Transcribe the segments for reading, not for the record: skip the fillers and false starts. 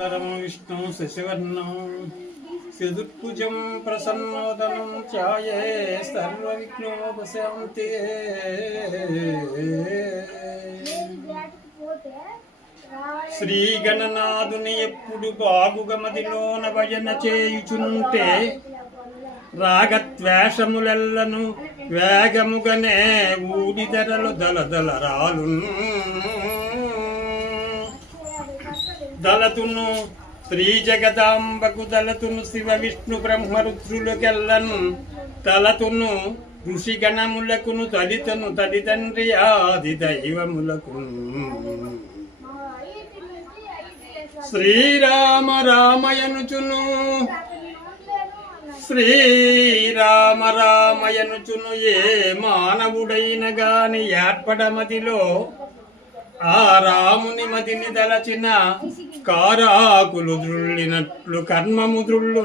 శుక్లాంబరధరం విష్ణుం శశివర్ణం చతుర్భుజం ప్రసన్నోదనం ఛాయే సర్వవిఘ్నోపశాంతే. శ్రీగణనాథుని ఎప్పుడు బాగుగా మదిలోన భజన చేయుచుంటే రాగద్వేషములెల్లను వేగముగనే ఊడిదరలు దలదల రాలు దళతును శ్రీ జగదాంబకు దళతును శివ విష్ణు బ్రహ్మరుద్రులకెల్లను తలతును ఋషిగణములకును తదితను తదితండ్రి ఆది దైవములకును. శ్రీరామ రామయనుచును శ్రీరామ రామయనుచును ఏ మానవుడైన గాని ఏర్పడమదిలో ఆ రాముని మదిని దలచిన కారాకులు ద్రుళ్ళినట్లు కర్మము ద్రుళ్ళు.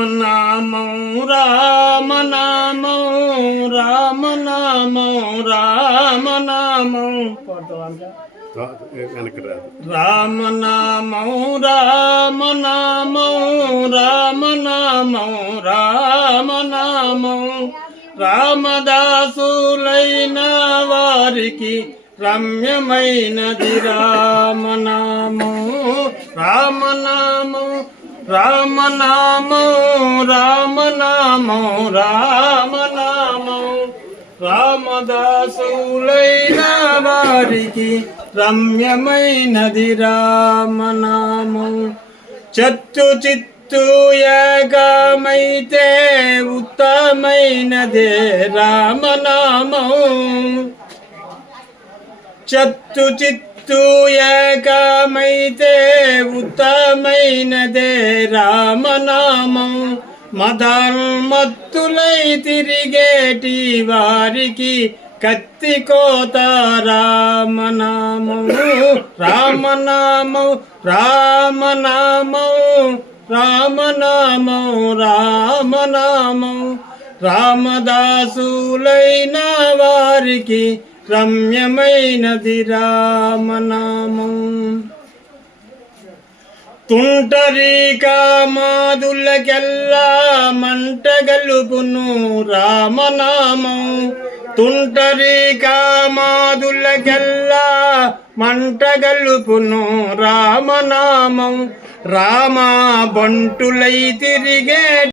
రామనామం రామనామం రామనామం రామనామం రామనామం రామనామం రామనామం రామనామం రామదాసులైన వారికి రమ్యమైనది రామనామం రామనామం రామనామం రామనామం రామనామం రామదాసులైన వారికి రమ్యమైనది రామనామం. చత్తు చిత్తు ఏకమైతే ఉత్తమైనదే రామనామం. చత్తు చిత్తు ఏకమైతే ఉత్తమైనదే రామనామం. మదల్మత్తులై తిరిగేటి వారికి కత్తి కోత రామనామం రామనామం రామనామం రామనామం రామనామం రామదాసులైన వారికి రమ్యమైనది రామనామం. తుంటరీకామాదులకెల్లా మంట గలుపును రామనామం. తుంటరీకామాదులకెల్లా మంట గలుపును రామనామం. రామ బంటులై తిరిగే